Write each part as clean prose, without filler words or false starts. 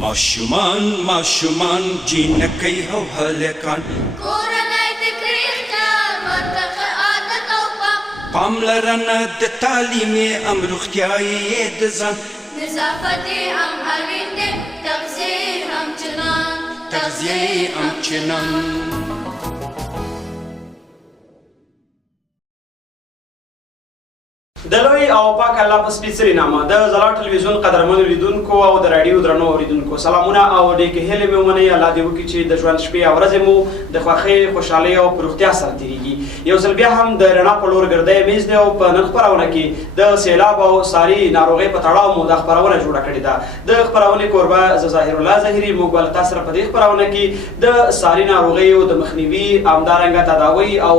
ماشومان ماشومان جینکۍ او هلکان کورنۍ د کړي خیال ورته عادت او پاملرنه د تعلیم ام روغتیايي د ځان نظافت هم اړین دی تغذیه هم چنان د لوی او پاک الله په سپېڅلي نامه د ځلا ټلویزیون قدرمنو لیدونکو او د راډیو درنو اورېدونکو سلامونه او ډېرې هیلې مې ومنئ الله دې وکړي چې د ژوند شپې او ورځې مو د خوښۍ خوشحالۍ او په روغتیا سره تېرېږي یو ځل بیا هم د رڼا په لور ګردی میز دی او په نن خپرونه کې د سیلاب او ساري ناروغۍ په تړاو مو دا خپرونه جوړه کړې ده د خپرونې کوربه زه ظاهر الله ظاهري موږ به له تاسو سره په دې خپرونه کې د ساري ناروغیو د مخنیوي همدارنګه تداوی او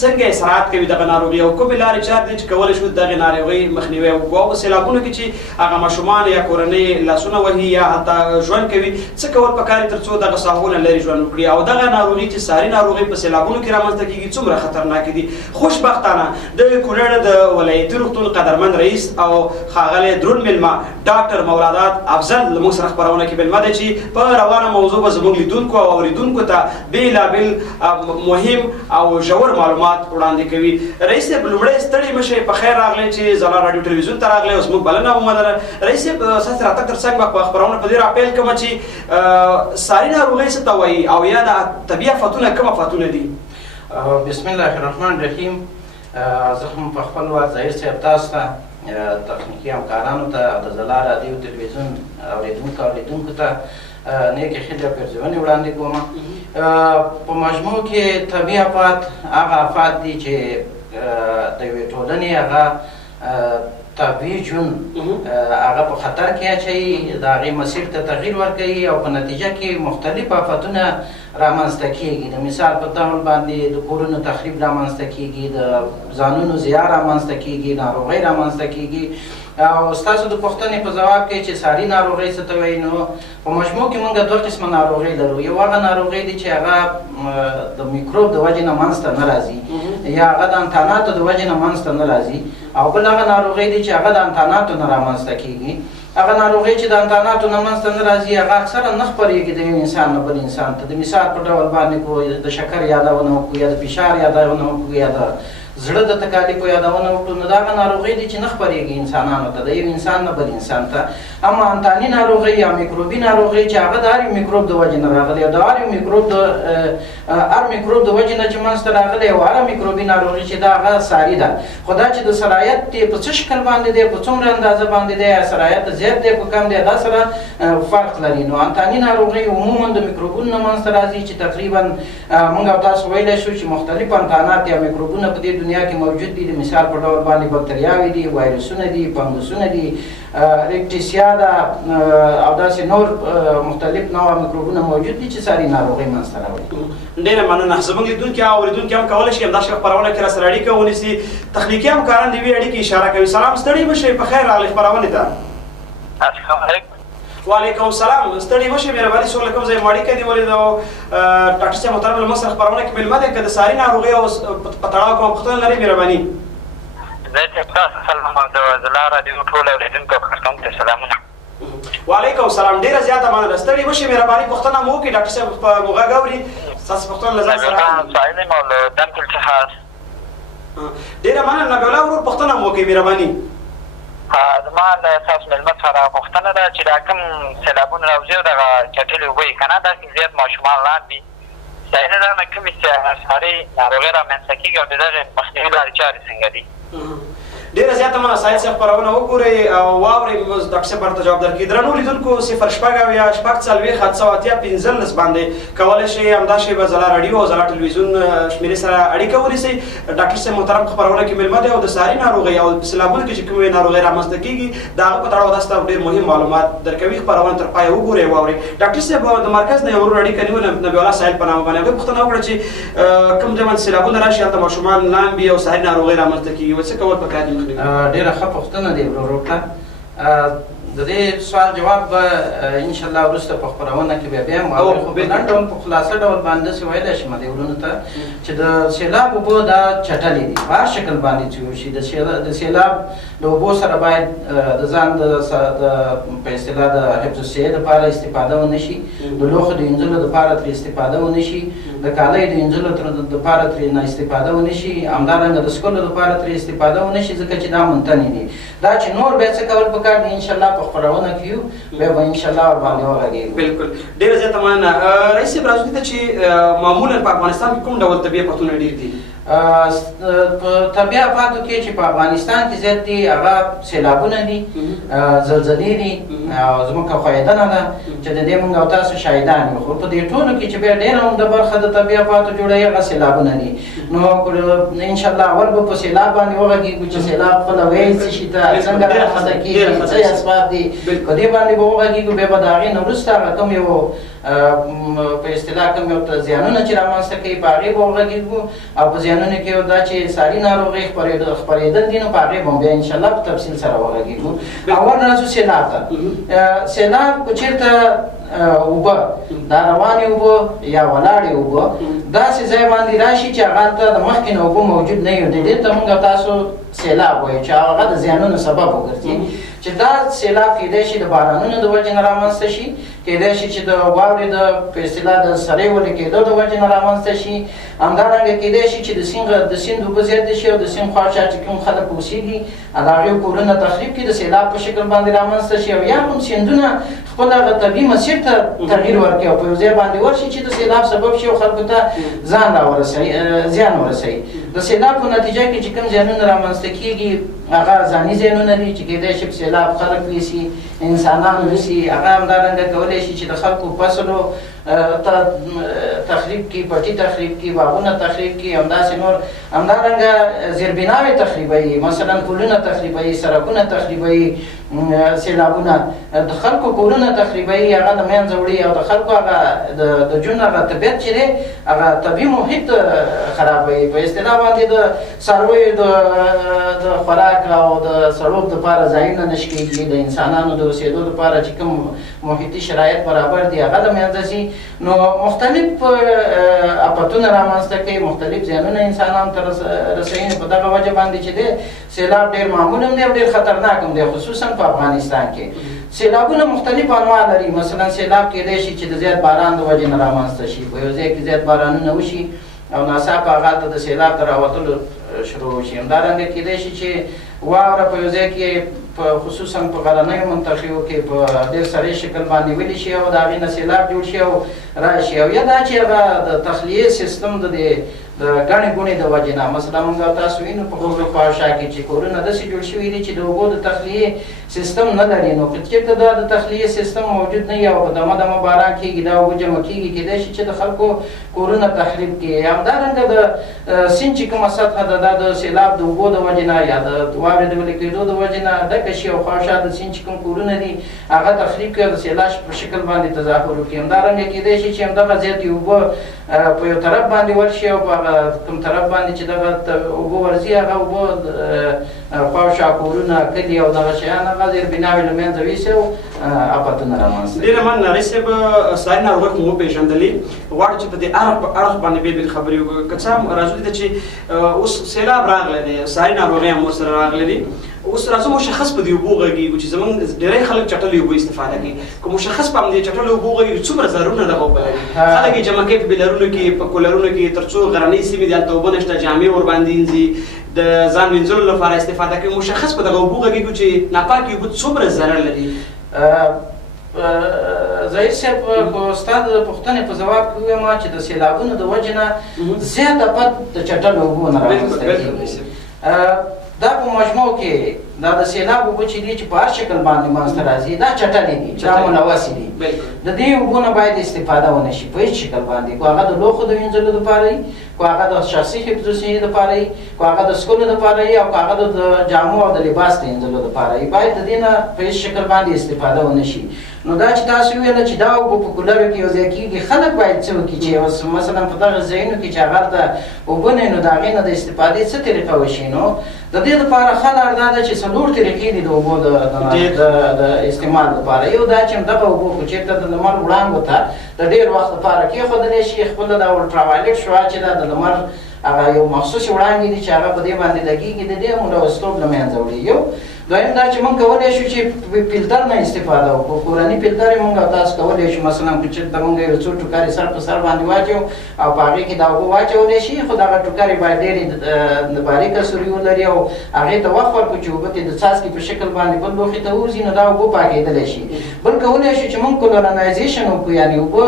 څنګه اصلاحات کوي دغه ناروغي او کومې لارې چارې دي چې کولی شو دغه ناروغۍ مخنیوی وکړو او په سیلابونو کې چې هغه ماشومان یا کورنۍ لاسونه وهي یا حتی ژوند کوي څه کول پکار دي تر څو دغه ساحونه لرې ژوند وکړي او دغه ناروغي چې ساري ناروغۍ په سیلابونو کې رامنځته کېږي څومره خطرناکې دي خوشبختانه د کونړ د ولایتي روغتون قدرمن رئیس او ښاغلی دروند میلمه ډاکټر مولادات افضل زموږ سره خپرونه کې میلمه دی چې په روانه موضوع به زموږ لیدونکو او اورېدونکو ته بېلابېل مهم او ژور معلومات وړاندې کوي رئیس صاحب لومړی ستړي مه شئ په خیر راغلی چې ځلا راډیو ټلویزیون ته راغلی اوس موږ بلنه ومنله رئیس صاحب ستاسې راتګ تر څنګ به په خپرونه په دې راپیل کومه چې ساري ناروغۍ څه ته وایي او یا د طبي افتونه کوم افتونه دي بسم الله الرحمن الرحیم زه هم په خپل وخت ظاهر صاحب تاسو ته تخنیکي همکارانو ته د ځلا راډیو ټلویزیون اورېدونکو ته نیکې ښې پېرزونې وړاندې کوم په مجموع کې طبي افات هغه افات دي چې د یوې ټولنې هغه طبیعي ژوند هغه په خطر کې اچوي د هغې مسیر ته تغییر ورکوي او په نتیجه کې مختلف آفتونه رامنځته کېږي د مثال په ډول باندې د کورونو تخریب رامنځته کېږي د ځانونو زیان رامنځته کېږي ناروغۍ رامنځته کېږي او ستاسو د پوښتنې په ځواب کې چې ساري ناروغۍ څه ته وایي نو په مجموع کې موږ دوه قسمه ناروغۍ لرو یو هغه ناروغۍ دي چې هغه د میکروب د وجې نه منځته نه راځي یا هغه د انتاناتو د وجې نه منځته نه راځي او بل هغه ناروغۍ دي چې هغه د انتاناتو نه رامنځته کېږي هغه ناروغۍ چې د انتاناتو نه منځته نه راځي هغه اکثره نه خپرېږي د یو انسان نه بل انسان ته د مثال په ډول باندې کو د شکر یادونه وکړو یا د فشار یادونه وکړو یا د زړه د تکالیفو یادونه وکړو نو دا هغه ناروغۍ دي چې نه خپرېږي انسانانو ته د یو انسان نه بل انسان ته اما انتاني ناروغۍ یا میکروبي ناروغۍ چې هغه د هر یو میکروب د وجې نه راغلی او د هر یو میکروب د وجې نه چې منځته راغلی او هره میکروبي ناروغي چې دا هغه ساري ده خو دا چې د سرایت دی په څه شکل باندې دی په څومره اندازه باندې دی یا سرایت زیات دی په کم دی دا سره فرق لري نو انتاني ناروغۍ عموما د میکروبونو نه منځته راځي چې تقریبا موږ او تاسو ویلی شو چې مختلف انتانات یا میکروبونه په دې دنیا کې موجود دي د مثال په ډول باندې بکتریاوې دي وایرسونه دي فنګسونه دي ریکټیسیا ده او داسې نور مختلف نوع میکروبونه موجود دي چې ساري ناروغۍ منځته راوړي ډېره مننه زموږ لیدونکي او اورېدونکي هم کولی شي همداسې خپرونه کې راسره اړیکه ونیسي تخنیکي همکاران د یوې اړیکې اشاره کوي سلام ستړي مه شئ په خیر راغلئ خپرونې ته السلام علیکم وعلیکم السلام ستړي مه شئ مهرباني څوک له کوم ځای مو اړیکه نیولې ده او ډاکټر صاحب محترم له موږ سره خپرونه کې مېلمه دی که د ساري ناروغۍ او په تړاو کومه پوښتنه لرئ مهرباني زه چې تاسو سلام او د ځلا راډیو ټول اورېدونکو خلکو ته سلامونه وعلیکم السلام ډېره زیاته مننه ستړي مه شئ مهرباني پوښتنه مو وکړئ ډاکټر صاحب په مو غږ اوري ستاسو پوښتنه له ځان سره سایل یم او له دمکل څخه ډېره مننه نبی الله ورور پوښتنه مو وکړئ مهرباني زما له تاسو مېلمه سره پوښتنه ده چې دا کوم سیلابونه راوځي او دغه چټلې اوبه یې که نه داسې زیات ماشومان لاندې ظاهره دا نه کومې ساري ناروغۍ رامنځته کېږي او د دغې مخنیوي لارې چارې څنګه دي ډېره زیاته مننه سایل صاحب خپرونه وګورئ او واورئ ډاکټر صاحب ورته جواب درکړي درنو لیدونکو 0 شپږ اویا شپږ څلوېښت 785 باندې کولی شئ همدا شی به ځلا راډیو او ځلا ټلویزیون شمېرې سره اړیکه ونیسئ ډاکټر صاحب محترم خپرونه کې مېلمه دی او د ساري ناروغۍ او په سیلابونو کې چې کومې ناروغۍ رامنځته کېږي د هغه په تړاو تاسو ته ډېر مهم معلومات درکوي خپرونه تر پایه وګورئ واورئ ډاکټر صاحب د مرکز نه یو ورور اړیکه نیوله نبي الله سایل په نامه باندې هغوی پوښتنه وکړه چې کوم ځای باندې سیلابونه راشي هلته ماشومان لامبي او ساري ناروغۍ رامنځته کېږي څه کول پکار دي ډېره ښه پوښتنه دی ورور ته د دې سوال جواب به انشاءالله وروسته په خپرونه کې بیا هم واورو خو په لنډ ډول په خلاصه ډول باندې داسې ویلی شم دې ورونو ته چې د سیلاب اوبه دا چټلې دي په هر شکل باندې چې وشي د سیلاب د اوبو سره باید د ځان په اصطلاح د حفظ الصحې دپاره استفاده ونه شي، د لوښو د وینځلو دپاره ترې استفاده ونه شي، د کالیو د وینځلو دپاره ترې نه استفاده ونه شي، همدارنګه د څښلو دپاره ترې استفاده ونه شي، ځکه چې دا منتنې دي. دا چې نور بیا څه کول پکار دي انشاءالله په خپرونه کې یو بیا به انشاءالله ورباندې وغږېږو. بالکل ډېره زیاته مننه. رئیس صاحب راځو دې ته چې معمولا په افغانستان کې کوم ډول طبیعي آفتونه ډېر دي؟ په طبیعي آفاتو کې چې په افغانستان کې زیات دي هغه سیلابونه دي، زلزلې دي او ځمکه ښویدنه ده چې د دې موږ او تاسو شاهدان یو. خو په دې ټولو کې چې بیا ډېره عمده برخه د طبیعي آفاتو جوړوي هغه سیلابونه دي. نو انشاءالله اول به په سیلاب باندې وغږېږو چې سیلاب خپله ویل څه شي ته څنګه رامنځته کېږي، څه اسباب دي، په دې باندې به وغږېږو. بیا به د هغې نه وروسته هغه کوم یو په اصطلاح کوم یو زیانونه چې رامنځته کوي په هغې به وغږېږو، او په زیانونو کې یو دا چې ساري ناروغۍ خپرېدل دي نو په هغې به بیا انشاءالله په تفصیل سره وغږېږو. اول راځو سیلاب ته. سیلاب که چېرته اوبه دا روانې اوبه یا ولاړې اوبه داسې ځای باندې راشي چې هغه هلته د مخکې نه اوبه موجود نه وي، دې ته موږ تاسو سیلاب وایو چې هغه د زیانونو سبب وګرځي. چې دا سیلاب کېدای شي د بارانونو د وجې نه رامنځته شي، کېدای شي چې د واورې د په اصطلاح د سرې ولې کېدو د وجې نه رامنځته شي، همدارنګه کېدای شي چې د سیند اوبه زیاتې شي او د سیند خواشا چې کوم خلک اوسېږي د هغې کورونه تخریب کړي، د سیلاب په شکل باندې رامنځته شي، او یا هم سیندونه خپل هغه طبیعي مسیر ته تغییر ورکړي او په یو ځای باندې ورشي چې د سیلاب سبب شي او خلکو ته زیان ورسوي. د سیلاب په نتیجه کې چې کوم زیانونه رامنځته کېږي هغه ځاني زیانونه دي چې کېدای شي په سیلاب خلک ویسي، انسانان ویسي، هغه همدارنګه کولی شي چې د خلکو فصلو تخریب کړي، پټي تخریب کړي، باغونه تخریب کړي، همداسې نور همدارنګه زیربناوې تخریبوي، مثلا پلونه تخریبوي، سړکونه تخریبوي، سیلابونه د خلکو کورونه تخریبوي، هغه د منځه وړي او د خلکو هغه د ژوند هغه طبیعت چې دی هغه طبیعي محیط خرابوي. په اصطلاح باندې د څارویو د خوراک او د سړوب دپاره ځایونه نه شکېږي، د انسانانو د اوسېدو دپاره چې کوم محیطي شرایط برابر دي هغه له منځه ځي. نو مختلف آفتونه رامنځته کوي، مختلف زیانونه انسانانو ته رسوي. په دغه وجه باندې چې دی سیلاب ډېر معمول هم دی او ډېر خطرناک هم دی، خصوصا په افغانستان کې. سیلابونه مختلف انواع لري. مثلا سیلاب کېدای شي چې د زیات باران د وجې نه رامنځته شي، په یو ځای کې زیات بارانونه وشي او ناڅاپه هغه هلته د سیلاب ته راوتلو شروع وشي. همدارنګه کېدای شي چې واوره په یو ځای کې خصوصا په غرنیو منطقو کې په ډېر سریع شکل باندې ویلې شي او د هغې نه سیلاب جوړ شي او راشي، او یا دا چې هغه د تخلیې سیستم د ګڼې ګوڼې د وجې نه، مثلا موږ تاسو وینو په خپلو خواوشا کې چې کورونه داسې جوړ شوي دي چې د اوبو د تخلیې سیستم نه لري. نو که چېرته دا د تخلیې سیستم موجود نه وي او په دمه دمه باران کېږي، دا اوبه جمع کېږي، کېدای شي چې د خلکو کورونه تخریب کړي. همدارنګه د سیند چې کومه سطحه ده دا د سیلاب د اوبو د وجې نه یا د واورې د ویلې کېدو د وجې نه ډکه شي او خواوشا د سیند چې کوم کورونه دي هغه تخریب کړي او د سیلاب په شکل باندې تظاهر وکړي. همدارنګه کېدای شي چې همدغه زیاتې اوبه په یو طرف باندې ورشي او په کوم طرف باندې چې دغه اوبه ورځي هغه اوبه خواوشا کورونه، کلي او دغه شیان هغه زیربناوې له منځه ویسي او آفتونه رامنځته کوي. ډېره مننه رئیس صاحب. ساري ناروغۍ خو مو وپېژندلې، غواړو چې په دې اړخ باندې بېل بېل خبرې وکړو. که څه هم راځو دې ته چې اوس سیلاب راغلی دی، ساري ناروغۍ هم ورسره راغلې دي، اوس راځو مشخص په دې اوبو غږېږو چې زموږ ډېری خلک چټلې اوبو استفاده کوي. که مشخص په همدې چټلو اوبو غږېږو څومره ضررونه دغه اوبه لري؟ خلک یې جمع کوي په بیلرونو کې، په کولرونو کې، تر څو غرنۍ سیمې دي هلته اوبه نشته، جامې ورباندې وینځي، د ځان وینځلو لپاره استفاده کوي. مشخص په دغه اوبو غږېږو چې ناپاکې اوبه څومره ضرر لري. ظهیر صاحب په ستا د پوښتنې په ځواب کې ووایم چې د سیلابونو د وجې نه زیات افت د چټلو اوبو نه رامنځته کېږي. دا په مجموع کې دا د سیلاب اوبه چې دي چې په هر شکل باندې منځته راځي دا چټلې دي، دا ملوثې دي. د دې اوبو نه باید استفاده ونه شي په هېڅ شکل باندې، که هغه د لوښو د وینځلو دپاره وي، که هغه د شخصي حفظ الصحې دپاره وي، که هغه د څښلو دپاره وي، او که هغه د جامو او د لباس د وینځلو دپاره وي، باید د دې نه په هېڅ شکل باندې استفاده ونه شي. نو دا چې تاسو وویله چې دا اوبه په کولرو کې یو ځای کېږي، خلک باید څه وکړي چې مثلا په دغه ځایونو کې چې هغه هلته اوبه نه وي نو د هغې نه د استفادې څه طریقه وشي. نو د دې دپاره ښه لار دا ده چې څلور طریقې دي د اوبو د استعمال دپاره. یو دا چې دغه اوبو خو چېرته د لمر وړانګو ته د ډېر وخت دپاره کېښودلی شي، خپله دا الټراوایلټ شعاع چې ده د لمر هغه یو مخصوصې وړانګې دي چې هغه په دې باندې لګېږي، د دې ملوثتوب له منځه وړي. یو دویم دا چې موږ کولی شو چې فلټر نه استفاده وکړو کورني فلټر یې موږ او تاسو کولی شو مثلا که چېرته موږ یو څو ټوکرې سر په سر باندې واچوو او په هغې کې دا اوبه واچولی شي خو دغه ټوکرې باید ډېرې باریکه سوري ولري او هغې ته وخت ورکړو چې اوبه ترې د څاڅکي په شکل باندې بل لوښي ته ووځي نو دا اوبه پاکېدلی شي بل کولی شو چې موږ کلورانایزیشن وکړو یعنې اوبه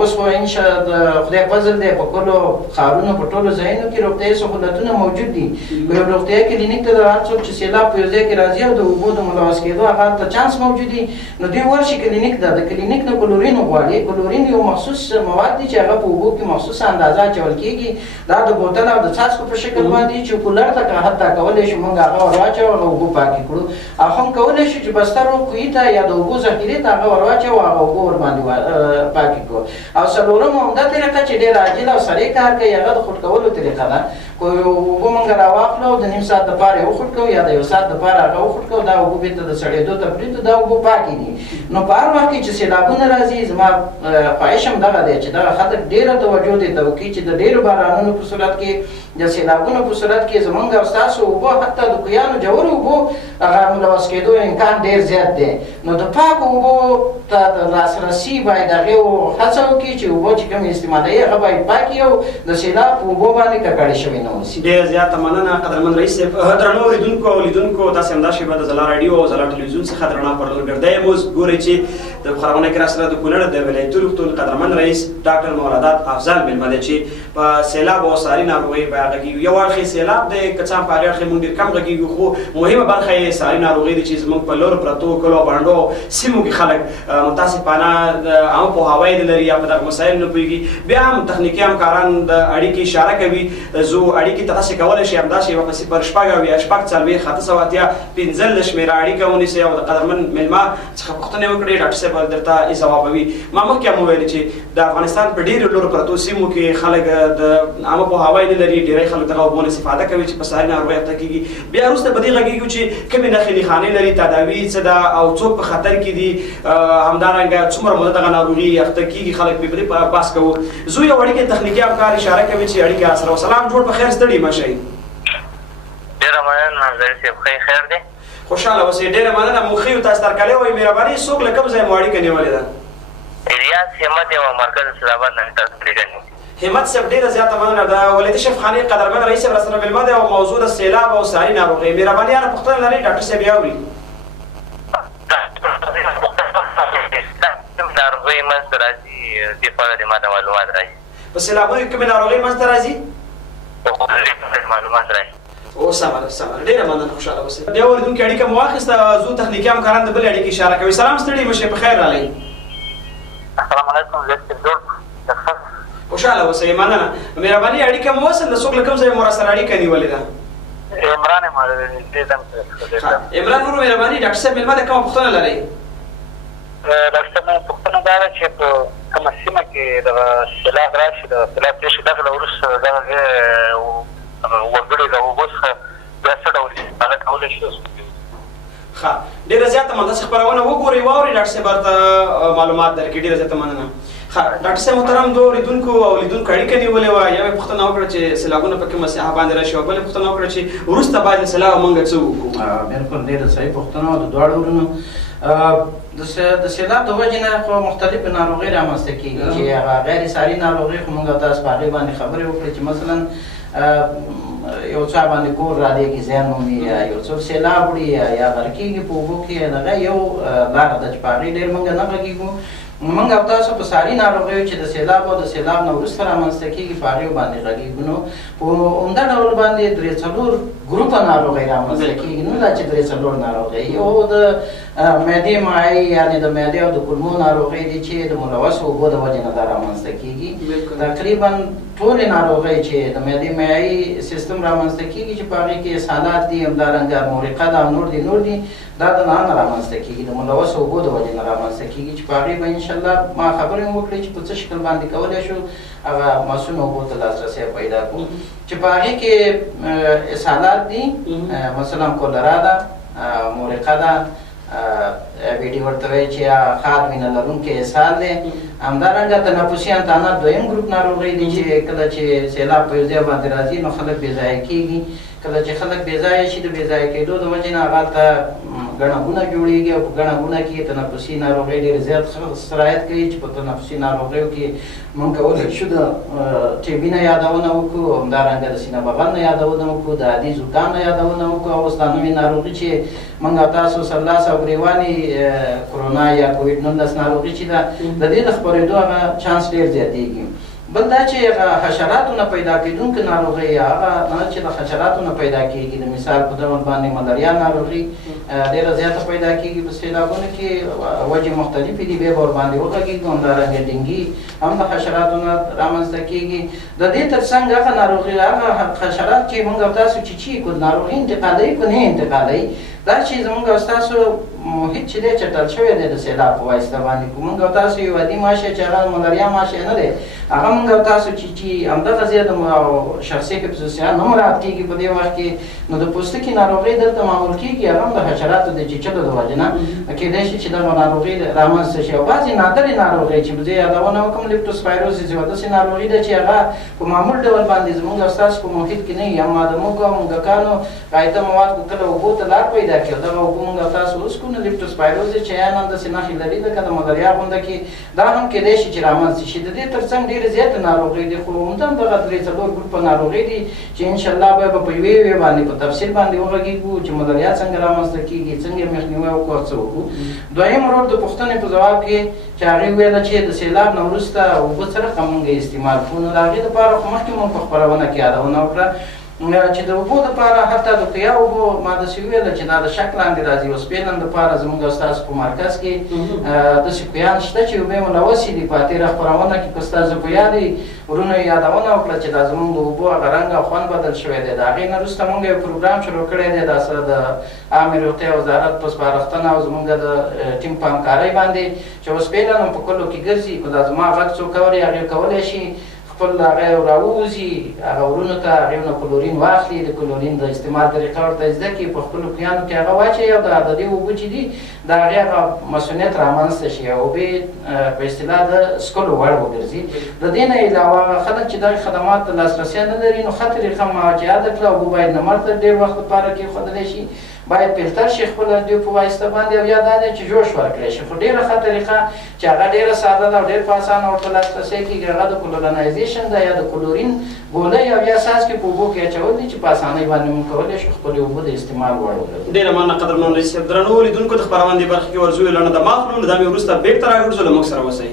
اوس خو انشاء د خدای فضل دی په ټولو ښارونو په ټولو ځایونو کې روغتیایي سهولتونه موجود دي په یو روغتیایي کلینیک ته د هر څوک چې سیلاب په یو ځای کې راځي او د اوبو د ملوث کېدو هغه ته چانس موجود دي نو دوی ورشي کلینیک ته د کلینیک نه کلورین وغواړي کلورین یو مخصوص مواد دي چې هغه په اوبو کې مخصوصه اندازه اچول کېږي دا د بوتل او د څاڅکو په شکل باندې چې کولر ته حتی کولی شو موږ هغه ور واچوو هغه اوبه پاکې کړو او هم کولی شو چې بستر کوهي ته یا د اوبو ذخیرې ته هغه ور واچوو هغه اوبه ورباندې پاکې کړو او څلورم همدا طریقه چې ډېره عاجله او سریع کار کوي هغه د خوټ کولو طریقه ده اوبه موږ راواخلو د نیم ساعت دپاره یې وخوټ کوو یا د یو ساعت دپاره هغه وخوټ کوو دا اوبه بېرته د سړېدو ته پرېږدو دا اوبه پاکې دي نو په هر وخت کې چې سیلابونه راځي زما خواهش هم دغه دی چې دغه خلک ډېره توجه دې ته وکړي چې د ډېرو بارانونو په صورت کې د سیلابونو په صورت کې زمونږ او ستاسو اوبه حتی د کویانو ژورو اوبو هغه ملوث کېدو امکان ډېر زیات دی نو د پاکو اوبو ته د لاسرسي باید هغې هڅه وکړي چې اوبه چې کومې استعمالوي هغه باید پاکې او د سیلاب په اوبو باندې ککړې شوې نه اوسي ډېره زیاته مننه قدرمن رئیس صاحب درنو اورېدونکو او لیدونکو تاسې همدا شېبه د ځلا راډیو او ځلا ټلویزیون څخه د رڼا پر لور ګرځی یم اوس ګورئ چې د خپرونه کې راسره د کونړ د ولایتي روغتون قدرمن رئیس ډاکټر مولادات افضل مېلمه دی چې په سیلاب او ساري ناروغۍ به غږېږو یو اړخ یې سیلاب دی که څه هم په هغې اړخ یې مونږ ډېر کم غږېږو خو مهمه برخه یې ساري ناروغۍ دی چې زموږ په لور پرتو کلو بانډو سیمو کې خلک متاسفانه عامه پوهاوی نه لري یا په دغه مسایلو نه پوهېږي بیا هم تخنیکي همکاران د اړیکې اشاره کوي زو اړیکې ته تاسې کولی شئ همداسې یوه په صفر شپږ اویا شپږ څلوېښت اته سوه اتیا پنځلس شمېره اړیکه ونیسئ او د قدرمن مېلمه څخه پوښتنې وکړئ ډاکټر صاحب به درته ځوابوي ما مخکې هم وویل چې د افغانستان په ډېرو لرو پرتو سیمو کې خلک د عامه پوهاوی نه لري ډېری خلک دغه اوبو نه استفاده کوي چې په ساري ناروغۍ اخته کېږي بیا وروسته په دې غږېږو چې کومې نښې نښانې لري تداوي څه ده او څوک په خطر کې دي همدارنګه څومره موده دغه ناروغي اخته کېږي خلک په دې بحث کوو زه یو اړیکې تخنیکي همکار اشاره کوي چې اړیکې راسره وسلام جوړ په خیر ستړي مه شئ ډېره مننه ظریف صاحب ښه خیر دی خوشحاله اوسئ ډېره مننه مونږ ښیو تاسو ترکلی وایي مهرباني څوک له کوم ځای مو اړیکه نیولې ده ریاض همت یم مرکز اسلامآباد نه تاسو اړیکه نیولې همت صاحب ډېره زیاته مننه د ولایتي شفخانې قدرمن رئیس صاحب راسره مېلمه دی او موضوع د سیلاب او ساري ناروغۍ مهرباني هره پوښتنه لرئ ډاکټر صاحب یې اوري ناروغۍ منځته راځي دې په اړه دې ما ته معلومات راځي په سیلابونو کې کومې ناروغۍ منځته راځي معلومات راځي او سمه ډېره مننه خوشحاله اوسئ بیا اورېدونکي اړیکه مو واخیسته زو تخنیکي همکاران د بلې اړیکې اشاره کوي سلام ستړي مه شئ په خیر راغئ السلام علیکم ظریف صاحب خوشحاله اوسئ مننه مهرباني اړیکه مو وصل د څوک له کوم ځای مو راسره اړیکه نیولې ده عمران یم عمران ورو مهرباني ډاکټر صاحب مېلمه دی کومه پوښتنه لرئ ډاکټر صاحب پوښتنه دا ده چې په کومه سیمه کې دغه سیلاب راشي د سیلاب پېښې دغه له وروسته دغه وګړي د اوبو څخه بیا څه ډول استفاده کولی شي ښه ډېره زیاته مننه تاسې خپرونه وګورئ واورئ ډاکټر صاحب ورته معلومات درکړي ډېره زیاته مننه ښه ډاکټر صاحب محترم د اورېدونکو او لیدونکو اړیکه نیولې وه یوه پوښتنه وکړه چې سیلابونه په کومه ساحه باندې راشي او بله پوښتنه وکړه چې وروسته باید له سیلابه موږ څه وکړو بلکل ډېره صحیح پوښتنه وه د دواړو ورونو د سیلاب د وجې نه خو مختلفې ناروغۍ رامنځته کېږي چې هغه غیر ساري ناروغۍ خو موږ تاسو په هغې باندې خبرې وکړې چې مثلا یو چا باندې کور رادېږي زیان مومي یا یو څوک سیلاب وړي یا غرقېږي په اوبو کې دغه یو لاره ده چې په هغې ډېر موږ نه غږېږو موږ او تاسو په ساري ناروغیو چې د سیلاب او د سیلاب نه وروسته رامنځته کېږي په هغې باندې غږېږو نو په عمده ډول باندې درې څلور ګروپه ناروغۍ رامنځته کېږي نو دا چې درې څلور ناروغۍ یو د معدې مایع یعنې د معدې او د کولمو ناروغۍ دي چې د ملوثو اوبو د وجې نه دا رامنځته کېږي تقریبا ټولې ناروغۍ چې د معدې مایعي سیستم رامنځته کېږي چې په هغې کې اسهالات دي همدارنګه مورقه ده او نور دي دا د نه رامنځته کېږي د ملوثو اوبو د وجې نه رامنځته کېږي چې په هغې به انشاءالله ما خبرې هم وکړې چې په څه شکل باندې کولی شو هغه معصومو اوبو ته لاسرسی پیدا کړو چې په هغې کې اسهالات دي مثلا کولرا ده مورقه ده بیډي ورته وایي چې خاد وینه لرونکی اسهال دی. همدارنګه تنفسي انتانات دویم ګروپ ناروغۍ دي چې کله چې سیلاب په یو ځای باندې راځي نو خلک بې ځایه کېږي. کله چې خلک بې ځایه شي د بې ځایه کېدو د وجې نه هغه ته ګڼه ګونه جوړېږي او په ګڼه ګونه کې تنفسي ناروغۍ ډېر زیات سرایت کوي چې په تنفسي ناروغیو کې موږ کولی شو د ټي بي نه یادونه وکړو، همدارنګه د سینه بغل نه یادونه وکړو، د عادي زکام نه یادونه وکړو او اوس دا نوې ناروغي چې موږ او تاسو سرلاسه او ګرېوانې کرونا یا کووډ 19 ناروغي چې ده د دې د خپرېدو هغه چانس ډېر زیاتېږي. بل دا چې حشراتو نه پیدا کېدونکې ناروغۍ هغه چې د حشراتو نه پیدا کېږي، د مثال په ډول باندې ملاریا ناروغي ډېره زیاته پیدا کېږي په سیلابونو کې، وجې مختلفې دي، بیا به ورباندې وغږېږو. همدارنګه ډینګي هم د حشراتو نه رامنځته کېږي. د دې تر څنګ هغه ناروغي هغه حشرات چې موږ او تاسو چیچي کو ناروغي انتقالوي کو نه انتقالوي، دا چې زموږ او ستاسو محیط چې دی چټل شوی دی د سیلاب په واسطه باندې. که موږ او تاسو یو عادي ماشه چې هغه ملاریا ماشه نه دی، هغه موږ او تاسو چې همدغه ځای د شخصي حفظالصحه نه مراعات کېږي په دې وخت کې، نو د پوستکي ناروغۍ دلته معمول کېږي. هغه هم د حشراتو د چیچلو د وجې نه کېدای شي چې دغه ناروغۍ رامنځته شي. او بعضې نادرې ناروغۍ چې زه یادونه وکړم لیپټوسپایروسیس یوه داسې ناروغي ده چې هغه په معمول ډول باندې زموږ او ستاسو په محیط کې نه وي، اما د موږ او موږکانو غایطه مواد کله اوبو ته لار پیدا کړي او دغه اوبه موږ او تاسو وڅښو نو لیپټوسپایروسیس چې یعنې همداسې نښې لري لکه د ملاریا غونده کې، دا هم کېدای شي چې رامنځته شي. د دې تر څنګ ډېرې زیاتې ناروغۍ دي، خو همدم دغه درې څلور ګروپه ناروغۍ دي چې انشاءالله به په یوې یوې باندې په تفصیل باندې وغږېږو چې ملاریا څنګه رامنځته کېږي، څنګه یې مخنیوی وکړو، څه وکړو. دویم ورور د پوښتنې په ځواب کې چې هغې ویله چې د سیلاب نه وروسته اوبه څه رقم موږ استعمال کړو، نو د هغې دپاره خو مخکې مو په خپرونه کې یادونه وکړه چې د اوبو دپاره حتی د قیا اوبو ما داسې وویله چې دا د شک لاندې راځي. اوسپېلن دپاره زموږ او ستاسو په مرکز کې داسې قیان شته چې اوبه ملوثې دي. په تېره خپرونه کې که ستاسو په یاد وي ورونو یې یادونه وکړه چې دا زموږ د اوبو هغه رنګ او خوند بدل شوی دی. د هغې نه وروسته موږ یو پروګرام شروع کړی دی دا سره د عامې روغتیا وزارت په سپارښتنه او زموږ د ټیم په همکارۍ باندې چې اوسپېلن هم په کلو کې ګرځي. که دا زما غږ څوک اوري هغې کولی شي خپل هغه راووځي هغه ورونو ته هغې نه کلورین واخلي، د کلورین د استعمال طریقه ورته زده کړي، په خپلو کویانو کې هغه واچوي او د دې اوبه چې دي د هغې هغه مسؤلیت رامنځته شي او اوبې په اصطلاح د څښلو وړ وګرځي. د دې نه علاوه خلک چې دغې خدمات ته لاسرسی نه لري نو ښه طریقه مواجهه ده کړه. اوبه باید نمر ته ډېر وخت لپاره کېښودلی شي، باید فلتر شي خپل د په واسطه باندې، او یا دا دی چې جوش ورکړی شي. خو ډېره ښه طریقه چې هغه ډېره ساده ده او ډېر په اسانه ورته لاسرسی کېږي هغه د کلورینایزیشن ده یا د کلورین ګولۍ او یا څاڅکي په اوبو کې اچول دي چې په اسانۍ باندې موږ کولی شو خپلې اوبه د استعمال وړ وګرځو. ډېره مننه قدرمن رئیس صاحب. درنو لیدونکو د خپرونې برخې کې ورځو اعلانه د ماخلو له دامې وروسته بېرته راګرځو، له موږ سره اوسئ.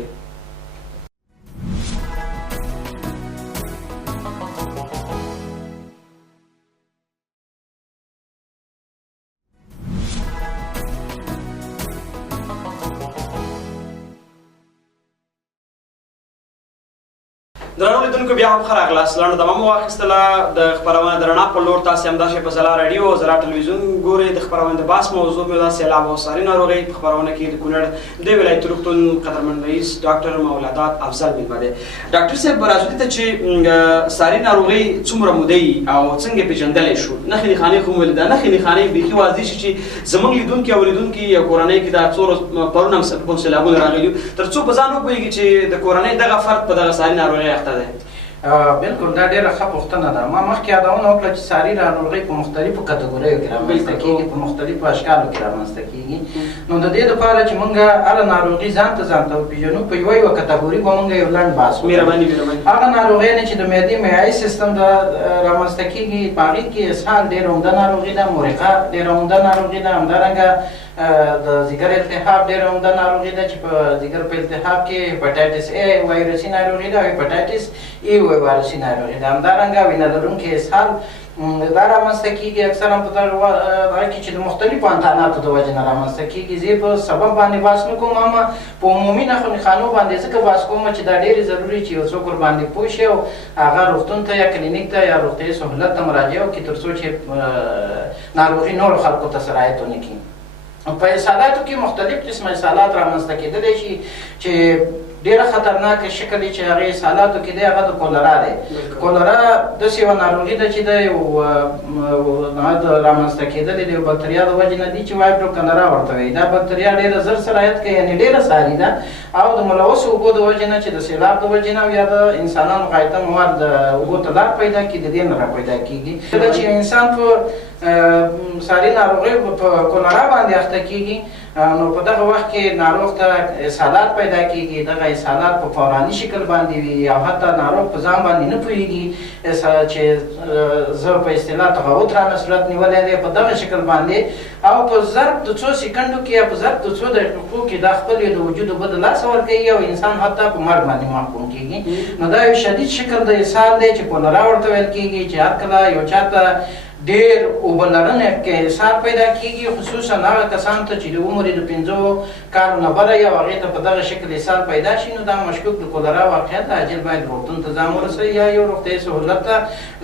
درنو لیدونکو بیا هم ښه راغلاست. لنډه دمه مو واخیستله د خپرونې د رڼا په لور. تاسې همداسې په ځلا راډیو او ځلا ټلویزیون ګورئ. د خپرونې د بحث موضوع مې دا سیلاب او ساري ناروغۍ په خپرونه کې د کونړ د ولایتي روغتون قدرمن رئیس ډاکټر مولادات افضل مېلمه دی. ډاکټر صاحب راځو دې ته چې ساري ناروغۍ څومره موده او څنګه پېژندلی شو؟ نښې نښانې خو مو ویلې، دا نښې نښانې بیخي واضح شي چې زموږ لیدونکي او لیدونکي یا کورنۍ کې دا څو پرون هم سیلابونه راغلي تر څو په ځان وپوهېږي چې د کورنۍ دغه فرد په دغه ساري ناروغۍ اخته دی. بالکل دا ډېره ښه پوښتنه ده. ما مخکې یادونه وکړه چې ساري ناروغۍ په مختلفو کټګوریو کې رامنځته کېږي، په مختلفو اشکالو کې رامنځته کېږي. نو د دې دپاره چې موږ هره ناروغي ځان ته وپېژنو په یوه کټګوري به موږ یو لنډ بحث وکړو. هغه ناروغیانې چې د معدې معیاري سیستم د رامنځته کېږي په هغې کې اسهال ډېره عمده ناروغي ده، مرقه ډېره عمده ناروغي ده، همدارنګه د ځیګر التهاب ډېره عمده ناروغي ده چې په ځیګر په التهاب کې هیپاټایټس ای وایرسي ناروغي ده او هیپاټایټس ای وایرسي ناروغي ده. همدارنګه وینه لرونکي اسهال دا رامنځته کېږي اکثرا په دغه کې چې د مختلفو انتاناتو د وجې نه رامنځته کېږي. زه په سبب باندې بحث نه کوم، اما په عمومي نښو نښانو باندې ځکه بحث کوم چې دا ډېرې ضروري چې یو څوک ورباندې پوه شي او هغه روغتون ته یا کلینیک ته یا روغتیایي سهولت ته مراجعه وکړي تر څو چې ناروغي نورو خلکو ته سرایت ونه کړي. په اسهالاتو کې مختلف قسمه اسهالات رامنځته کېدلی شي چې ډېره خطرناکه شکل چې هغې اسهالاتو کې دی هغه د کولرا دی. کولرا داسې یوه ناروغي ده چې د یو رامنځته کېدلې د یو بکتریا د وجې نه دي چې وایبرو کولرا ورته وایي. دا بکتریا ډېره زر سرایت کوي، یعنې ډېره ساري ده او د ملوثو اوبو د وجې نه چې د سیلاب د وجې نه یا د انسانانو غایطه مواد د اوبو ته لار پیدا کړي د دې نه را پیدا کېږي. کله چې انسان په ساري ناروغۍ په کولرا باندې اخته کېږي نو په دغه وخت کې ناروغ ته اسهالات پیدا کېږي. دغه اسهالات په فوراني شکل باندې وي او حتی ناروغ په ځان باندې نه پوهېږي چې زه په اصطلاح تغوط رانه صورت نیولی دی په دغه شکل باندې او په ضرب د څو سکندو کې یا په ضرب د څو دقیقو کې دا خپل د وجود اوبه د لاسه ورکوي او انسان حتی په مرګ باندې محکوم کېږي. نو دا یو شدید شکل د اسهال دی چې کولرا ورته ویل کېږي چې هر کله یو چاته ډېر اوبه لرنې کې اسهال پیدا کېږي، خصوصا هغه کسانو ته چې د عمر د 5 کالو نه بره یا هغې ته په دغه شکل اسهال پیدا شي نو دا مشکوک د کولرا واقعیت د عاجل باید روغتون ته ځان ورسوي یا یو روغتیایي سهولت ته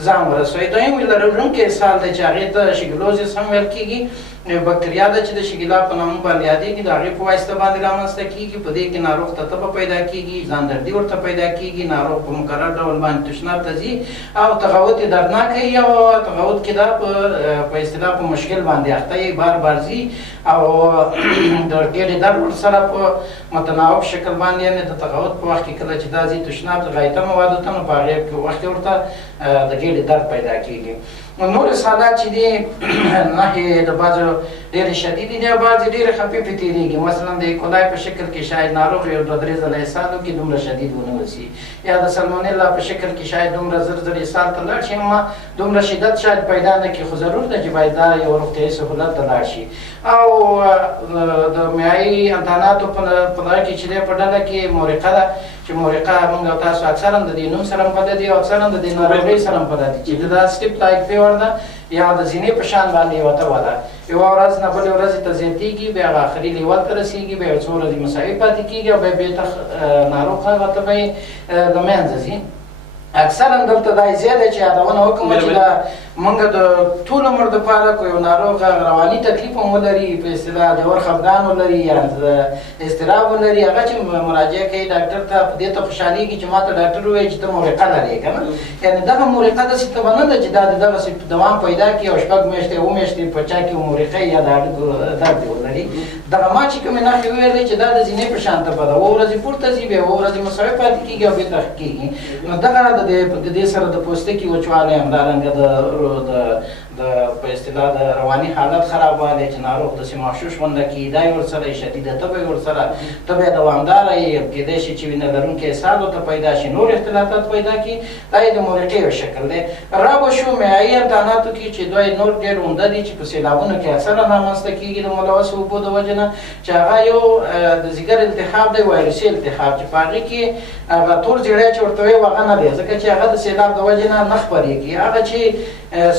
ځان ورسوي. دویم لرونکی اسهال دی چې هغې ته شیګلوزیس هم ویل کېږي. بکتریا ده چې د شګیلا په نوم باندې یادېږي، د هغې په واسطه باندې رامنځته کېږي. په دې کې ناروغ ته تبه پیدا کېږي، ځان دردي ورته پیدا کېږي، ناروغ په مقرر ډول باندې تشناب ته ځي او تغوط یې دردناکه وي او تغوط کې دا په اصطلاح په مشکل باندې اخته یي، بار بار ځي او د ګېډې درد ورسره په متناوب شکل باندې یعنې د تغوط په وخت کې کله چې دا ځي تشناب د غایطه موادو ته نو په هغې وخت کې ورته د ګېډې درد پیدا کېږي. نور اسهالات چې دي نښې د بعضو ډېرې شدیدې دي او بعضې ډېرې خفیفې تېرېږي. مثلا د ایکولای په شکل کې شاید ناروغ یو 2-3 ځله اسهال وکړي دومره شدید ونه وسي، یا د سلمونیلا په شکل کې شاید دومره زر زر اسهال ته لاړ شي اما دومره شدت شاید پیدا نه کړي، خو ضرور ده چې باید دا یو روغتیایي سهولت ته لاړ شي. او د میایي امتحاناتو په دغه کې چې دی په ډله کې مورقه ده چې مورقه موږ او تاسو اکثرا د دې نوم سره هم بلد دي او اکثرا د دې ناروغۍ سره هم بلد دي چې دا سټیپ لایک فیور ده یا د زینې په شان باندې یوه تبه ده، یوه ورځ نه بلې ورځې ته زیاتېږي، بیا هغه آخري لیول ته رسېږي، بیا یو څو ورځې مساوي پاتې کېږي او بیا بېرته ناروغ هغه تبه یې له منځه ځي. اکثرا دلته دا یې زیاده چې یادونه وکړم چې دا موږ د ټول عمر دپاره که یو ناروغ رواني تکلیف هم ولري په اصطلاح ژور خفګان ولري یا اضطراب ولري هغه چې مراجعه کوي ډاکټر ته په دې ته خوشحالېږي چې ما ته ډاکټر ووایي چې ته مورقه لرې که نه، یعنې دغه مورقه داسې تبه نه ده چې دا د دغسې دوام پیدا کړي او 6 میاشتې 7 میاشتې په چا کې مورقه یا د هډوکو درد ولري. دغه ما چې کومې نښې وویلې چې دا د زینې په شان تبه ده، 7 ورځې پورته ځي بیا 7 ورځې مساوي پاتې کېږي او بېرته ښه کېږي. نو دغه د دې سره د پوستکي وچوالی همدارنګه د په اصطلاح د رواني حالت خرابوالی چې ناروغ داسې مغشوش غونډه کړي دا یې ورسره شدیده تبه یې ورسره تبه یې دوامداره یې کېدای شي چې وینه لرونکی اسهال ورته پیدا شي، نور اختلافات پیدا کړي. دا یې د مورقې یو شکل دی. را به شو میایي امتحاناتو کې چې دوی نور ډېر عمده دي چې په سیلابونو کې اکثره رامنځته کېږي د ملوثو اوبو د وجې نه، چې هغه یو د ځیګر التهاب دی، وایرسي التهاب چې په هغې کې هغه تور زیړی چې ورته وایي هغه نه دی ځکه چې هغه د سیلاب د وجې نه نه خپرېږي. هغه چې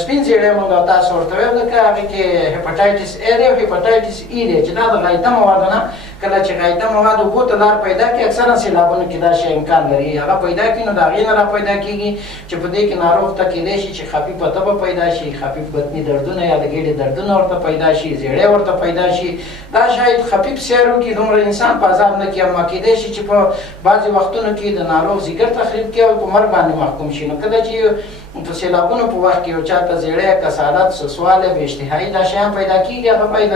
سپین زیړی موږ او تاسو ورته ویل لکه هغې کې هیپاټایټس A دی او هیپاټایټس E دی چې دا د غایطه موادو نه کله چې غایطه مواد اوبو ته لار پیدا کړي اکثرا سیلابونو کې دا شی امکان لري هغه پیدا کړي نو د هغې نه را پیدا کېږي چې په دې کې ناروغ ته کېدای شي چې خفیفه تبه پیدا شي، خفیف بطني دردونه یا د ګېډې دردونه ورته پیدا شي، زیړی ورته پیدا شي. دا شاید خفیف سیر وکړي دومره انسان په عذاب نه کړي اما کېدای شي چې په بعضې وختونو کې د ناروغ ځیګر تخریب کړي او په مرګ باندې محکوم شي. نو کله چې په سیلابونو په وخت کې یو چا ته زیړی، کسالت، سسوالی، بې اشتهایي دا شیان پیدا کېږي هغه باید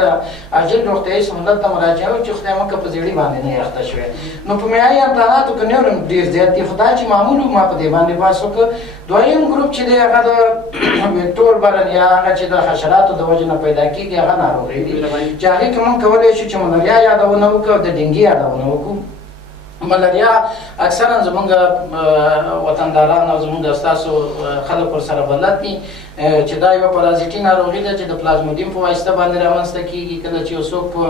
عاجل روغتیایي سهولت ته مراجعه وکړي چې خدای مکه په زیړي باندې نه اخته شوی. نو په میایي امتحاناتو کې نور هم ډېر زیات دي خو دا چې معمول ما په دې باندې بحث وکړه. دویم ګروپ چې دی هغه د ویکټور برن یا هغه چې د حشراتو د وجې نه پیدا کېږي هغه ناروغۍ دي چې هغې کې موږ کولی شو چې ملاریا یادونه وکړو او د ډینګي یادونه وکړو. ملاریا اکثرا زمونږ وطنداران او زمونږ ستاسو خلک ورسره بلد دي چې دا یوه پرازیټي ناروغي ده چې د پلازمودیم په واسطه باندې رامنځته کېږي. کله چې یو څوک په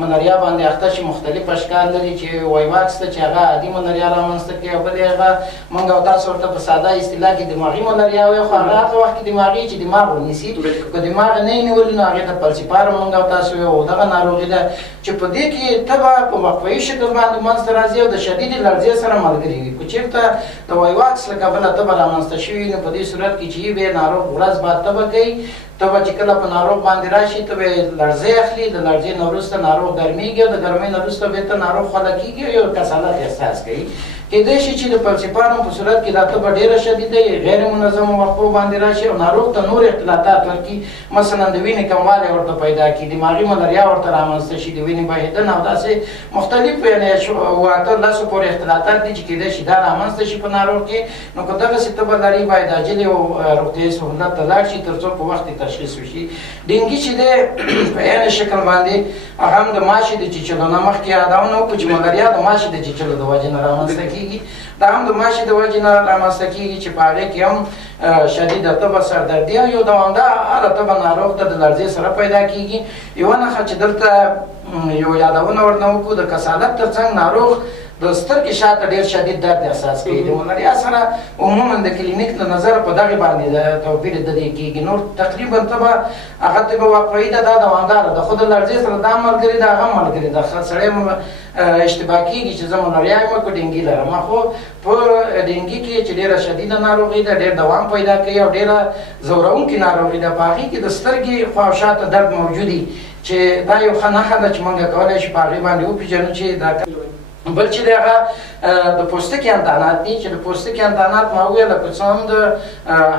ملاریا باندې اخته شي مختلف اشکال لري چې وایواکس ده چې هغه عادي ملاریا رامنځته کوي او بل یې هغه موږ او تاسو ورته په ساده اصطلاح کې دماغي ملاریا وایو خو هغه هغه وخت کې دماغي چې دماغ ونیسي که دماغ نه یې نیولي نو هغې ته پلسیپاره موږ او تاسو وایو. دغه ناروغي ده چې په دې کې تبه په مقفعي شکل باندې منځته راځي او د شدیدې لړزې سره ملګري وي. که چېرته د وایواکس له کبله تبه رامنځته شوي نو په دې صورت کې چې بیا ناروغ ورځ بعد تبه کوي ته به چې کله په ناروغ باندې راشي ته به لړزې اخلي، د لړزې نه وروسته ناروغ ګرمېږي او د ګرمۍ نه وروسته بېرته ناروغ خوله کېږي او یو کسالت احساس کوي. کېدای شي چې د فلسفانو په صورت کې دا تبه ډېره شدیده غیر منظمو وقفو باندې راشي او ناروغ ته نور اختلاطات ورکړي، مثلا د وینې کموالی ورته پیدا کړي، دماغي ملاریا ورته رامنځته شي، د وینې بهېدنه او داسې مختلف یعنې 8-10 پورې اختلاطات دي چې کېدای شي دا رامنځته شي په ناروغ کې. نو که دغسې تبه لري باید عاجل او روغتیایي سهولت ته لاړ شي تر څو په وخت تشخیص وشي. ډینګي چې دی په عین شکل باندې هغه هم د ماشي د چیچلو نه مخکې یادونه وکړو چې ملاریا د ماشي د چیچلو د وجې نه رامنځته کېږي. دا هم د ماشي د وجې نه رامنځته کېږي چې په هغې کې هم شدیده تبه، سردردي او یو دوامداره تبه ناروغ ته د لړزې سره پیدا کېږي. یوه نښه چې دلته یو یادونه ورنه وکړو د کسالت تر څنګ ناروغ د سترګې شاته ډېر شدید درد احساس کوي. د ملاریا سره عموما د کلینیک له نظره په دغې باندې د توپیر د دې کېږي. نور تقریبا تبه هغه تبه واقعي ده، دا دوامداره ده، خو د لړزې سره دا ملګري ده هغه ملګري ده. سړی اشتباه کېږي چې زه ملاریا یم که ډینګي لرم، خو په ډینګي کې چې ډېره شدیده ناروغي ده، ډېر دوام پیدا کوي او ډېره ځورونکې ناروغي ده، په هغې کې د سترګې خوا او شاته درد موجودي چې دا یو ښه نښه ده چې موږ کولی شو په هغې باندې وپېژنو چې دا. بل چې دی هغه د پوستکي انتانات دي چې د پوستکي انتانات ما وویله که څه هم د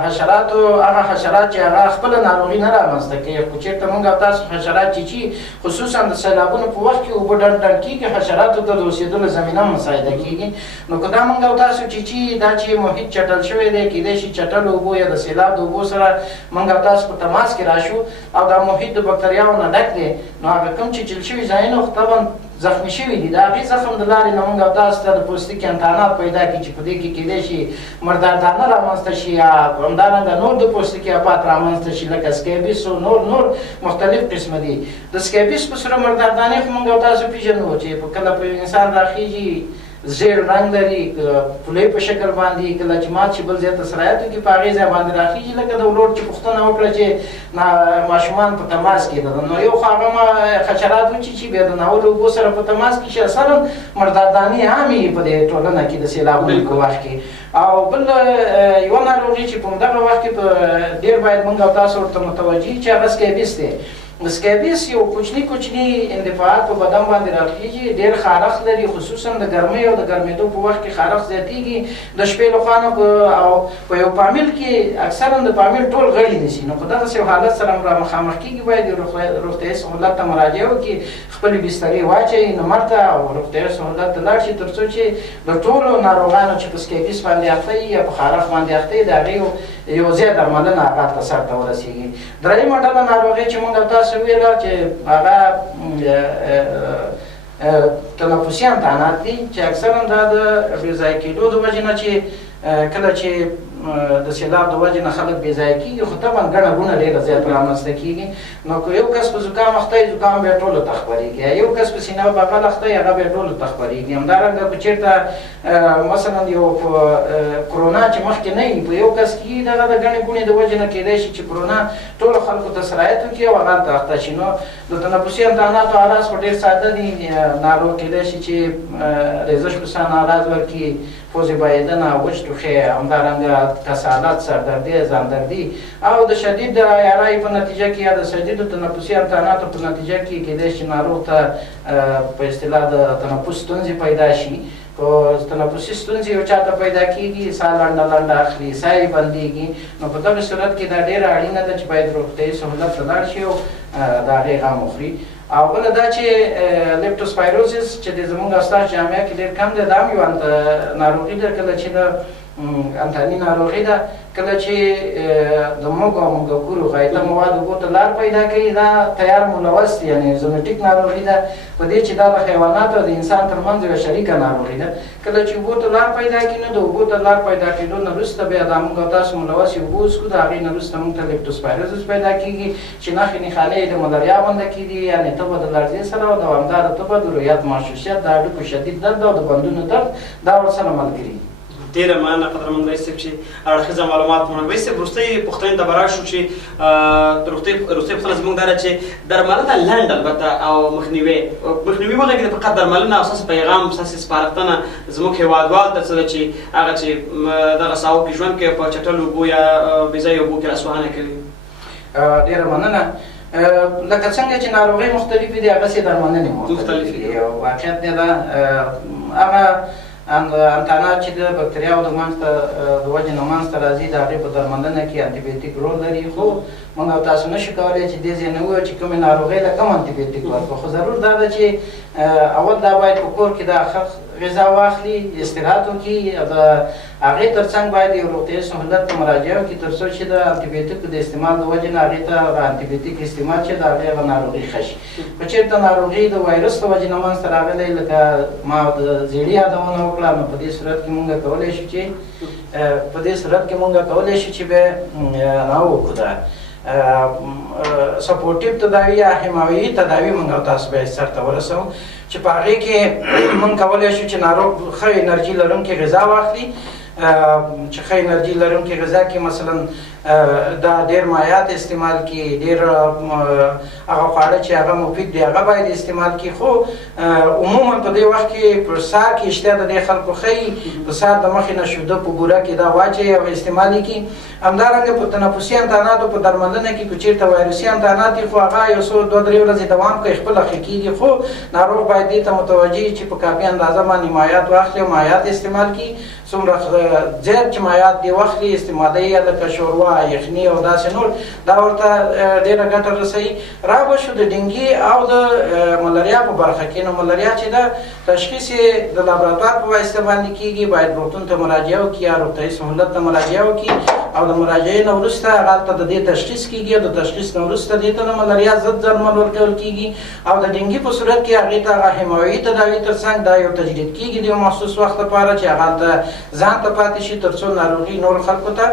حشراتو هغه حشرات چې هغه خپله ناروغي نه رامنځته کوي، خو چېرته موږ او تاسو حشرات چیچي خصوصا د سیلابونو په وخت کې اوبه ډنډ ډنډ کېږي، حشراتو ته د اوسېدلو زمینه مساعده کېږي. نو که دا موږ او تاسو چیچي دا چې محیط چټل شوی دی، کېدای شي چټل اوبو یا د سیلاب د اوبو سره موږ او تاسو په تماس کې راشو او دا محیط د بکتریاوو نه ډک دی، نو هغه کوم چیچل شوي ځایونه خو طبعا زخمي شوي دي، د هغې زخم د لارې نه موږ او تاسو ته د پوستکي انتانات پیدا کړي چې په دې کې کېدای شي مرداردانه رامنځته شي یا همدارنګه نور د پوستکي آفات رامنځته شي لکه سکیبیس او نور مختلف قسمه دي. د سکیبیس په سره مرداردانې خو موږ او تاسو پېژنو چې کله په انسان راخېږي زیړ رنګ لري، پولۍ په شکل باندې، کله چې مات شي بل ځای ته سرایت وکړي په هغې ځای باندې راخېږي، لکه د ولور چې پوښتنه وکړه چې ماشومان په تماس کې ده. نو یو خو هغه حشرات وچیچي بیا د ناولو اوبو سره په تماس کې شي، اصلا مرداردانې عامې په دې ټولنه کې د سیلابونو په وخت کې. او بل یوه ناروغي چې په همدغه وخت کې ډېر باید موږ او تاسو ورته متوجه چې هغه سکیبیس دی. سکیبیس یو کوچني اندفاعات په بدن باندې راخېږي، ډېر خارښت لري، خصوصا د ګرمۍ او د ګرمېدو په وخت کې خارښت زیاتېږي. د شپې لخوا نه او په یو فامیل کې اکثرا د فامیل ټول غړي نیسي. نو په دغسې یو حالت سره را مخامخ کېږي، باید روغتیایي سهولت ته مراجعه وکړي، خپلې بسترې واچوي نمر ته او روغتیایي سهولت ته لاړ شي تر څو چې د ټولو ناروغانو چې په سکیبیس باندې اخته وي یا په خارښت باندې اخته وي د هغې یو ځای درملنه هغه ته سرته ورسېږي. درېیمه ډله ناروغۍ چې موږ تاسو ویله چې هغه تنفسي انتانات دي چې اکثرا دا د بېځایه کېدو د وجې نه چې کله چې د سیلاب د وجې نه خلک بې ځایه کېږي، خو طبعا ګڼه ګوڼه ډېره زیاته رامنځته کېږي. نو که یو کس په زکام اخته وي زکام بیا ټولو ته خپرېږي، یا یو کس په سینه بغل اخته وي هغه بیا ټولو ته خپرېږي. همدارنګه که چېرته مثلا یو کرونا چې مخکې نه وي په یو کس کې دغه د ګڼې ګوڼې د وجې نه کېدای شي چې کرونا ټولو خلکو ته سرایت وکړي او هغه ته اخته شي. نو د تنفسي انتاناتو اعراض خو ډېر ساده دي. ناروغ کېدای شي چې ریزش په شان اعراض ورکړي، پوزې بهېدنه، وچ ټوخی، همدارنګه کسالت، سردردي، ځاندردي او د شدید عیارۍ په نتیجه کې یا د شدیدو تنفسي انتاناتو په نتیجه کې کېدای شي ناروغ ته په اصطلاح د تنفس ستونزې پیدا شي. که تنفسي ستونزې یو چا ته پیدا کېږي، ساه لنډه لنډه اخلي، ساه یې بندېږي، نو په دغې صورت کې دا ډېره اړینه ده چې باید روغتیایي سهولت ته لاړ شي او د هغې غم وخوري. او بله دا چې لیپټوسپایروزس چې د زموږ استاد جامعه کې ډېر کم دی، دا هم یو ناروغي ده، کله چې د انتاني ناروغي ده، کله چې د موږ او موږکورو غایطه مواد اوبو ته لار پیدا کوي، دا تیار ملوث دی، یعنې زونوټیک ناروغي ده په دې چې دا د حیواناتو او د انسان ترمنځ یوه شریکه ناروغي ده. کله چې اوبو ته لار پیدا کړي نو د اوبو ته لار پیدا کېدو نه وروسته بیا دا موږ او تاسو ملوثې اوبه وڅښو، د هغې نه وروسته موږ ته لیپټوسپایروزس پیدا کېږي چې نښې نښانې یې د ملاریا غونده کېدي، یعنې تبه د لړزې سره او دوامداره تبه، د رویت معشوشیت، د هډوکو شدید درد او د بندونو درد دا ورسره ملګري. ډېره مننه قدرمن رئیس صاحب چې اړخیزه معلومات مو رئیس صاحب. وروستۍ پوښتنې ته به راشو چې وروستۍ پوښتنه زموږ دا ده چې درملنه لنډ البته او مخنیوي وغږېده فقط درملنه او ستاسې پیغام ستاسې سپارښتنه زموږ هېوادوالو ته څه ده چې هغه چې دغه ساحو کې ژوند کوي په چټلو اوبو یا بېځایه اوبو کې لاسوهنه کوي؟ ډېره مننه. لکه څنګه چې ناروغۍ مختلفې دي هغسې درملنې مختلفې دي. واقعیت دی دا هغه انتانات چې د بکتریاوو د منځته د وجې نه منځته راځي د هغې په درملنه کې انټي بیوټیک رول لري، خو موږ او تاسو نشو کولی چې دې ځای نه ووایو چې کومې ناروغۍ له کوم انټي بیوټیک ورکړو، خو ضرور دا ده چې اول دا باید په کور کې دا غذا واخلي، استراحت وکړي، د هغې تر څنګ باید یو روغتیایي سهولت ته مراجعه وکړي تر څو چې د انټي بیوټیکو د استعمال د وجې نه هغې ته انټي بیوټیک استعمال چې د هغې هغه ناروغي ښه شي. که چېرته ناروغي د وایرس د وجې نه منځته راغلی لکه ما د زیړي یادونه وکړه، نو په دې صورت کې مونږ کولی شو چې بیا هغه وکړو دا سپورټیو تداوي یا حمایي تداوي مونږ او تاسو باید سرته ورسوو چې په هغې کې مونږ کولی شو چې ناروغ ښه انرژي لرونکې غذا واخلي، چې ښه انرژي لرونکې غذا کې مثلا دا ډېر مایعات استعمال کړي، ډېر هغه خواړه چې هغه مفید دي هغه باید استعمال کړي. خو عموما په دې وخت کې په سهار کې اشتها د دې خلکو ښیي، په سهار د مخکې نه شوده په بوره کې دا واچوي او استعمال یې کړي. همدارنګه په تنفسي انتاناتو په درملنه کې که چېرته وایرسي انتانات دي خو هغه یو څو 2-3 ورځې دوام کوي، خپله ښه کېږي، خو ناروغ باید دې ته متوجه وي چې په کافي اندازه باندې مایعات واخلي او مایعات استعمال کړي. څومره زیات چې مایعات دې واخلي استعمالوي یا لکه شوروا، یخني او داسې نور، دا ورته ډېره ګټه رسوي. را به شو د ډنګي او د ملاریا په برخه کې، نو ملاریا چې ده تشخیص یې د لابراتوار په واسطه باندې کېږي، باید روغتون ته مراجعه وکړي یا روغتیایي سهولت ته مراجعه وکړي او د مراجعې نه وروسته هغه د دې تشخیص کېږي او د تشخیص نه وروسته دې ته د ملاریا ضد درمل ورکول کېږي او د ډنګي په صورت کې هغې ته هغه حمایي تداوي تر څنګ دا یو تجدید کېږي د یو مخصوص وخت لپاره چې هغه هلته ځان ته پاتې شي تر څو ناروغي نور خلکو ته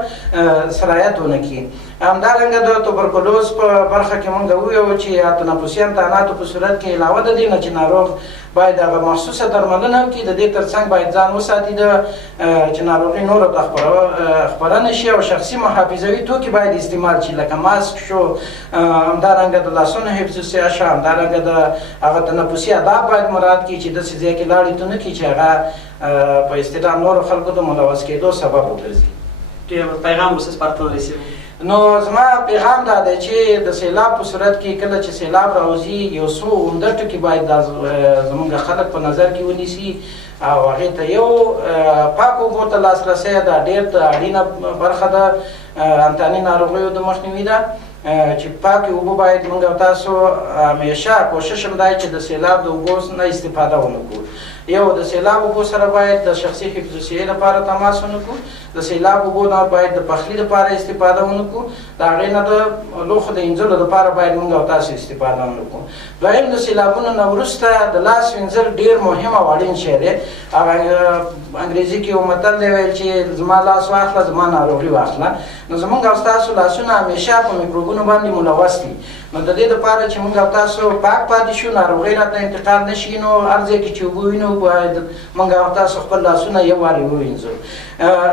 سرایت ونه کړي. همدارنګه د توبرکلوز په برخه کې مونږ وویو چې تنفسي انتاناتو په صورت کې علاوه د دې نه چې ناروغ باید هغه مخصوصه درملنه وکړي، د دې تر څنګ باید ځان وساتي چې ناروغي نورو ته خپره نه شي او شخصي محافظوي توکي باید استعمال شي لکه ماسک شو، همدارنګه د لاسونو حفظ الصحه شه، همدارنګه د هغه تنفسي آداب باید مراعات کړي چې داسې ځای کې لاړې تو نه کړي چې هغه په اصطلاح نورو خلکو د ملوث کېدو سبب وګرځي. پیغام ورسره سپارښتنه رسوي. نو زما پیغام دا دی چې د سیلاب په صورت کې کله چې سیلاب راوځي یو څو عمده ټکي باید زموږ خلک په نظر کې ونیسي او هغې ته یو پاکو اوبو ته لاسرسی دا ډېر اړینه برخه ده. انتاني ناروغیو د مخنیوي ده چې پاکې اوبه باید موږ او تاسو همیشه کوشش هم دی چې د سیلاب د اوبو نه استفاده ونه کړو. یو د سیلاب اوبو سره باید د شخصي حفظ الصحې لپاره تماس ونه کړو، د سیلاب اوبو نه باید د پخلي لپاره استفاده ونه کړو، د هغې نه د لوښو د اینځلو لپاره باید موږ او تاسو استفاده ونه کړو. دویم د سیلابونو نه وروسته د لاس وینځل ډېر مهم او اړین شی دی. انګریزي کې یو متل دی ویل چې زما لاس واخله زما ناروغي واخله. نو زموږ او ستاسو لاسونه همیشه په میکروبونو باندې ملوث دي، نو د دې دپاره چې موږ او تاسو پاک پاتې شو، ناروغۍ راته انتقال نه شي، نو هر ځای کې چې اوبه وینو باید موږ او تاسو خپل لاسونه یو وارې ووینځو.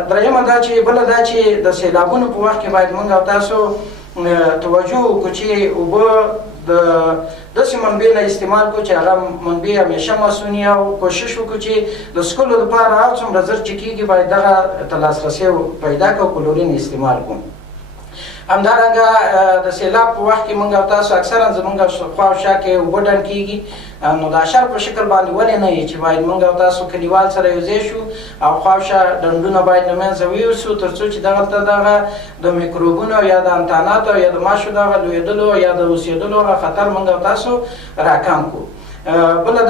درېیمه دا چې بله دا چې د سیلابونو په وخت کې باید موږ او تاسو توجه وکړو چې اوبه د داسې منبع نه استعمال کړو چې هغه منبع همیشه مصنوعي او کوشش وکړو چې د څښلو دپاره هر څومره زر چې کېږي باید دغه ته لاسرسی پیدا کړو، کلورین استعمال کړو. همدارنګه د سیلاب په وخت کې موږ او تاسو اکثرا زموږ خوا او شا کې اوبه ډنډ کېږي، نو د اشر په شکل باندې ولې نه وي چې باید موږ او تاسو کلیوال سره یو ځای شو او خوا او شا ډنډونه باید له منځه ویوسو تر څو چې دغلته دغه د میکروبونو یا د انتاناتو یا د ماشو دغه لویېدلو یا د اوسېدلو هغه خطر موږ او تاسو راکم کړو. بله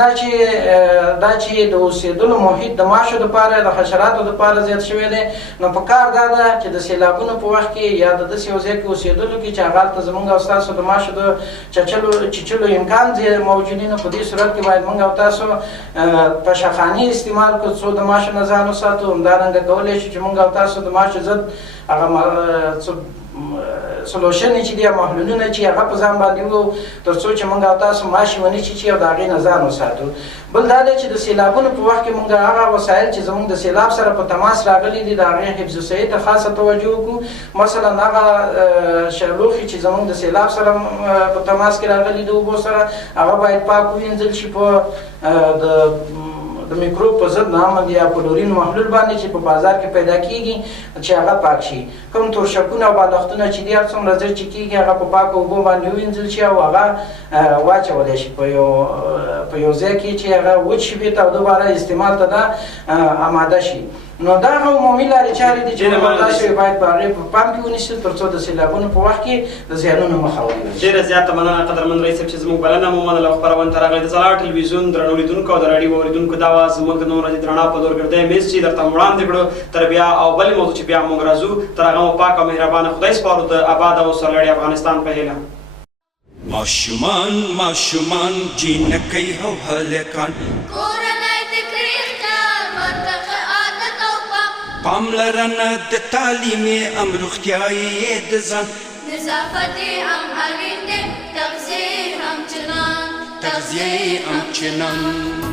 دا چې د اوسېدلو محیط د ماشو دپاره د حشراتو دپاره زیات شوی دی، نو په کار دا ده چې د سیلابونو په وخت کې یا د داسې یو ځای کې اوسېدلو کې چې هغه هلته زموږ او ستاسو د ماشو د چیچلو امکان موجود وي، نو په دې صورت کې باید موږ او تاسو پشخاني استعمال کړو څو د ماشو نه ځان وساتو. همدارنګه کولی شو چې موږ او تاسو د ماشو ضد هغه سلوشن چې دي محلولونه چې هغه په ځان باندې وو تر څو چې موږ او تاسو ماشي ونه چې او د هغې نه ځان وساتو. بل دا دی چې د سیلابونو په وخت کې موږ هغه وسایل چې زموږ د سیلاب سره په تماس راغلي دي د هغې حفظ الصحې ته خاصه توجه وکړو. مثلا هغه لوښي چې زموږ د سیلاب سره په تماس کې راغلي د اوبو سره هغه باید پاک ووینځل شي، په د د میکروب په ضد نامد یا کلورین محلول باندې چې په بازار کې پیدا کیږي چې هغه پاک شي. کوم تورشکونه او بالښتونه چې دي هر څومره ژر چې کیږي هغه په پاکو اوبو باندې ووینځل شي او هغه واچولی شي په یو ځای کې چې هغه وچ شي بېرته او دوباره استعمال ته دا آماده شي. نو دا هغه عمومي لارې چارې دي چې وضع شوي باید په هغې په پام کې ونیسي تر څو د سیلابونو په وخت کې د زیانونو مخه ونیول شي. ډېره زیاته مننه قدرمن رئیس صاحب چې زموږ بلنه مو ومنله او خپرونې ته راغلی. د ځلا ټلویزیون درنو لیدونکو او د راډیو اورېدونکو دا وه زموږ د نن ورځې د رڼا په لورګردی میز چې درته وړاندې کړو. تر بیا او بلې موضوع چې بیا موږ راځو تر هغه مو پاک او مهربانه خدای سپارو د آباد او سرلوړي افغانستان په هیله. ماشومان جینکۍ او هلکان کورنۍ د کړي خیال ورته عادت او پاملرنه د تعلیمي ام روغتیایي د ځان نظافت هم اړین دی تغذیه هم چنان تغذیه هم چنان